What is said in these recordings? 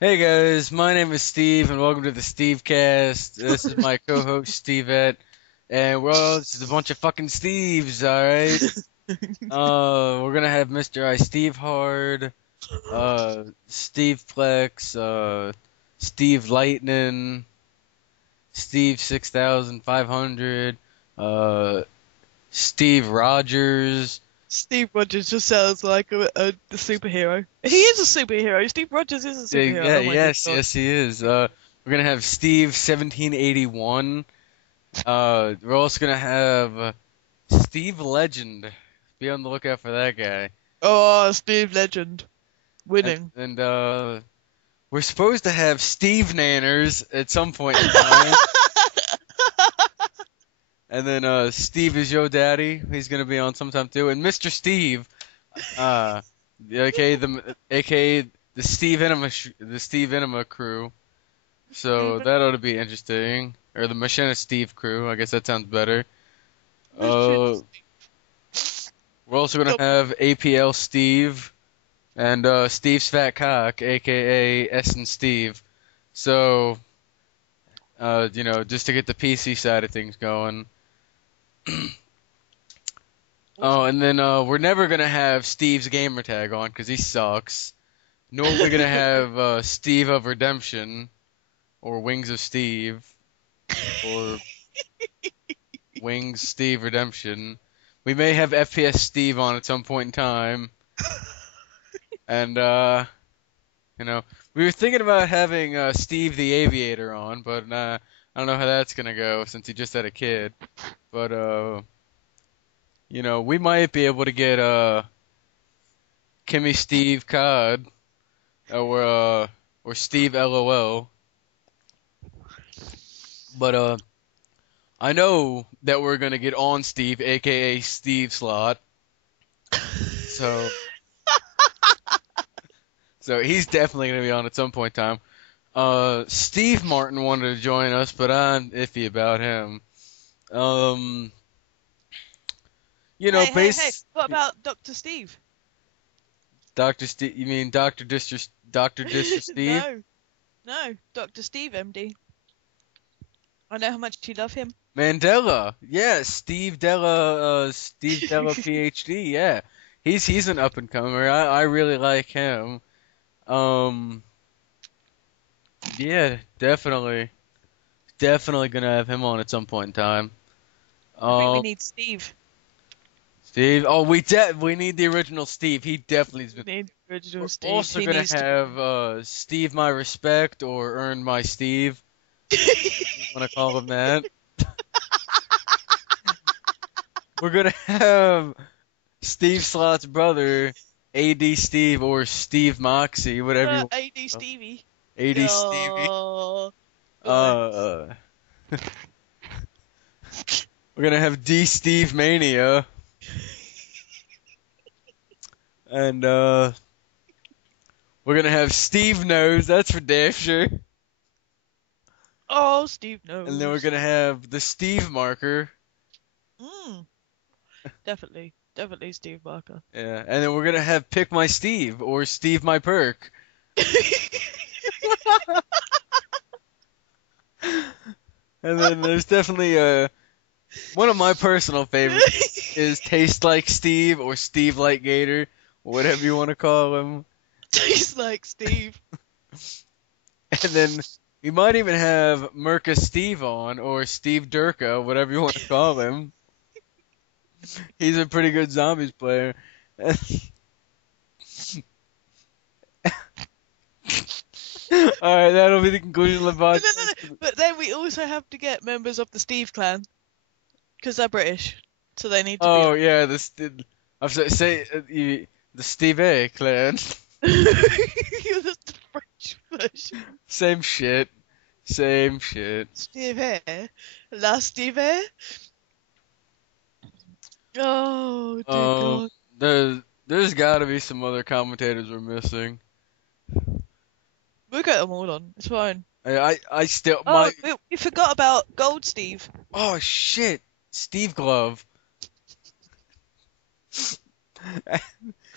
Hey guys, my name is Steve, and welcome to the KittyCAST. This is my co-host Stevette, and this is a bunch of fucking Steves, all right. We're gonna have Mr. I Steve Hard, Steve Flex, Steve Lightning, Steve 6500, uh, Steve Rogers. Steve Rogers just sounds like a superhero. He is a superhero. Steve Rogers is a superhero. Yeah, Oh my good yes, God. yes, he is. We're gonna have Steve 1781. We're also gonna have Steve Legend. Be on the lookout for that guy. Oh, Steve Legend. And Winning. and we're supposed to have Steve Nanners at some point in time. And then Steve is Yo Daddy. He's gonna be on sometime too. And Mr. Steve, uh, aka the Steve Enema crew. So that ought to be interesting. Or the Machina Steve crew. I guess that sounds better. Uh, we're also gonna have APL Steve. And Steve's Fat Cock, aka S and Steve. So, just to get the PC side of things going. Oh, and then we're never gonna have Steve's gamer tag on because he sucks. Nor are we gonna have Steve of Redemption or Wings of Steve or Wings Steve Redemption. We may have FPS Steve on at some point in time, and we were thinking about having Steve the Aviator on, but I don't know how that's gonna go since he just had a kid. But we might be able to get Kimmy Steve Cod or Steve LOL. But I know that we're gonna get on Steve, aka Steve Slot. So so he's definitely gonna be on at some point in time. Steve Martin wanted to join us, but I'm iffy about him. Um, Hey. What about Dr. Steve? Dr. Steve, you mean Dr. Dister Steve? No, no. Dr. Steve, MD. I know how much you love him. Mandela, yeah, Steve Della, PhD, yeah, he's an up and comer. I really like him. Um, yeah, definitely gonna have him on at some point in time. I think we Um, need Steve. Steve, oh, we need the original Steve. He definitely's We been. need original We're Steve. also He gonna needs to have Steve My Respect or Earn My Steve. You wanna call him that? We're gonna have Steve Slot's brother, AD Steve or Steve Moxie, whatever you want AD to call Stevie. AD Stevie. Oh, God. Uh, we're gonna have D Steve Mania, and we're gonna have Steve Knows. That's for damn sure. Oh, Steve And then we're knows. gonna have the Steve marker. Mm, definitely. Definitely Steve Barker. Yeah, and then we're gonna have Pick My Steve or Steve My Perk. And then there's definitely one of my personal favorites is Taste Like Steve or Steve Like Gator, whatever you want to call him. Tastes like Steve. And then we might even have Merca Steve on or Steve Durka, whatever you want to call him. He's a pretty good zombies player. All right, that'll be the conclusion of the podcast. But then we also have to get members of the Steve clan because they're British, so they need to be Oh on. yeah, the Steve A clan. The French version. Same shit. Same shit. Steve Air. La Steve Air. Oh dear Um, God. there's got to be some other commentators we're missing. We'll get them all on. It's fine. I still Oh, we forgot about Gold Steve. oh shit, Steve Glove.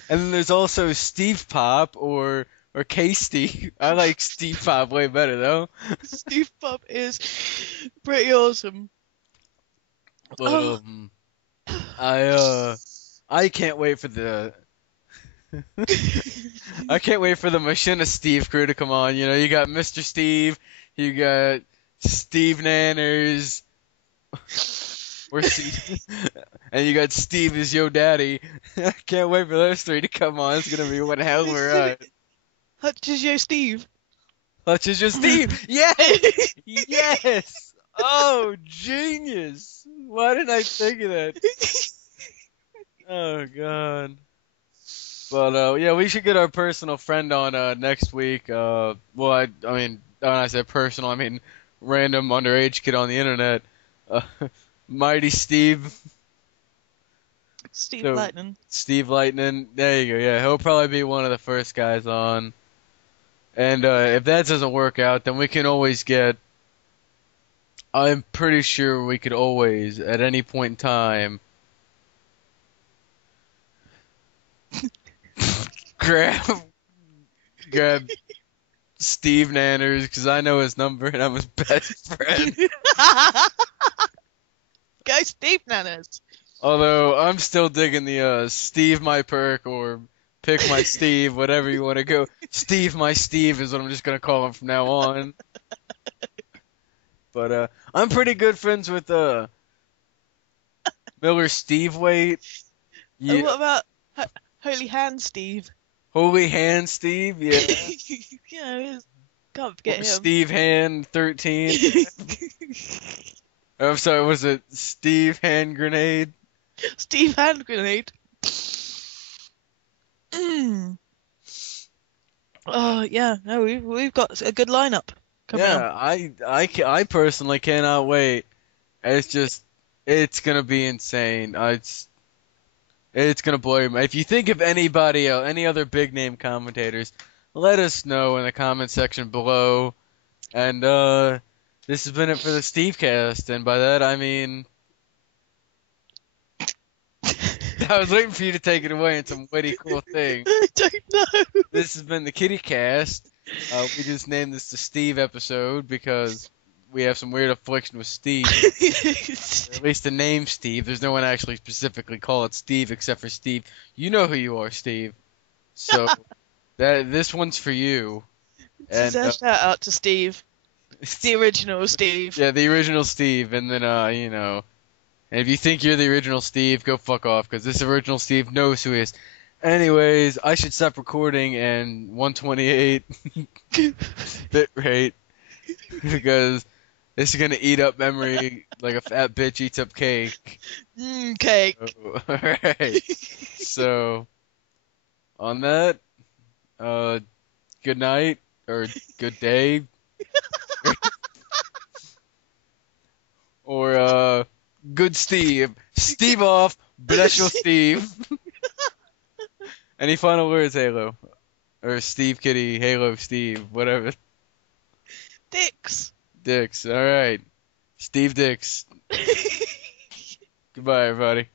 And then there's also Steve Pop or or K-Steve. I like Steve Pop way better though. Steve Pop is pretty awesome. But Oh. I can't wait for the I can't wait for the Machina Steve crew to come on. You know, you got Mr. Steve, you got Steve Nanners, or Steve, and you got Steve is Yo Daddy. I can't wait for those three to come on. It's gonna be one hell of a ride. Hutch is your Steve. Hutch is your Steve. Yes, yes. Oh, genius! Why didn't I think of that? Oh God. But yeah, we should get our personal friend on next week. Well, I mean, when I said personal, I mean random underage kid on the internet. Uh, Mighty Steve. Steve So, Lightning. Steve Lightning. There you go. Yeah, he'll probably be one of the first guys on. And if that doesn't work out, then we can always get. I'm pretty sure we could always, at any point in time, grab Steve Nanners because I know his number and I'm his best friend. Go Steve Nanners. Although I'm still digging the Steve my perk or pick my Steve, whatever you want to go. Steve my Steve is what I'm just gonna call him from now on. But I'm pretty good friends with Miller Steve Waite. And Yeah, what about Holy Hand Steve? Holy Hand Steve. Yeah. Can't forget him. Steve Hand 13. I'm sorry, was it Steve Hand Grenade? Steve Hand Grenade. Mm. Oh yeah, no, we've got a good lineup coming Yeah, up. I personally cannot wait. It's gonna be insane. It's gonna blow your mind. If you think of anybody else, any other big name commentators, let us know in the comment section below. And this has been it for the SteveCast, and by that I mean I was waiting for you to take it away in some witty, cool thing. I don't know. This has been the KittyCAST. We just named this the Steve episode because we have some weird affliction with Steve. Or at least the name Steve. There's no one actually specifically call it Steve except for Steve. You know who you are, Steve. So this one's for you. Just And a shout out to Steve, the original Steve. yeah, the original Steve. And then you know, and if you think you're the original Steve, go fuck off because this original Steve knows who he is. Anyways, I should stop recording and 128 bit rate because this is gonna eat up memory like a fat bitch eats up cake. Cake. So, alright. So on that, good night or good day. Or good Steve. Steve off, bless your Steve. Any final words, Halo? Or Steve Kitty, Halo Steve, whatever. Dicks. Dix, alright. Steve Dix. Goodbye, everybody.